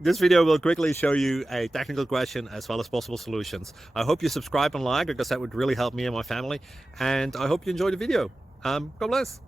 This video will quickly show you a technical question as well as possible solutions. I hope you subscribe and like, because that would really help me and my family. And I hope you enjoy the video. God bless.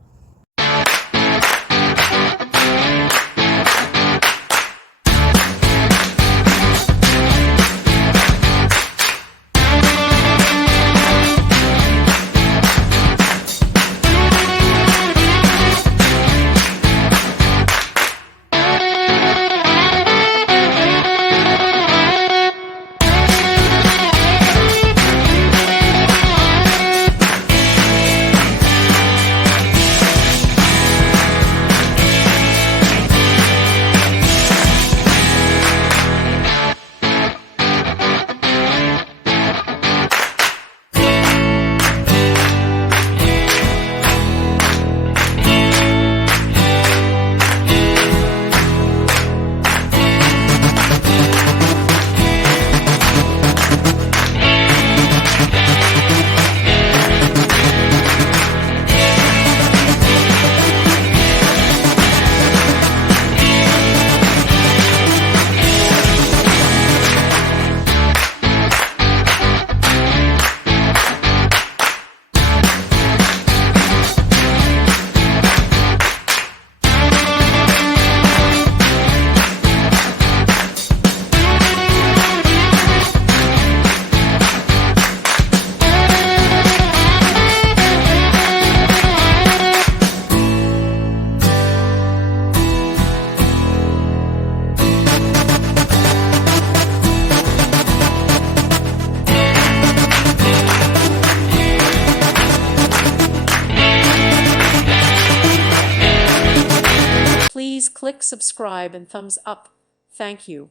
Please click subscribe and thumbs up. Thank you.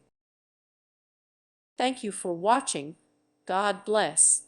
Thank you for watching. God bless.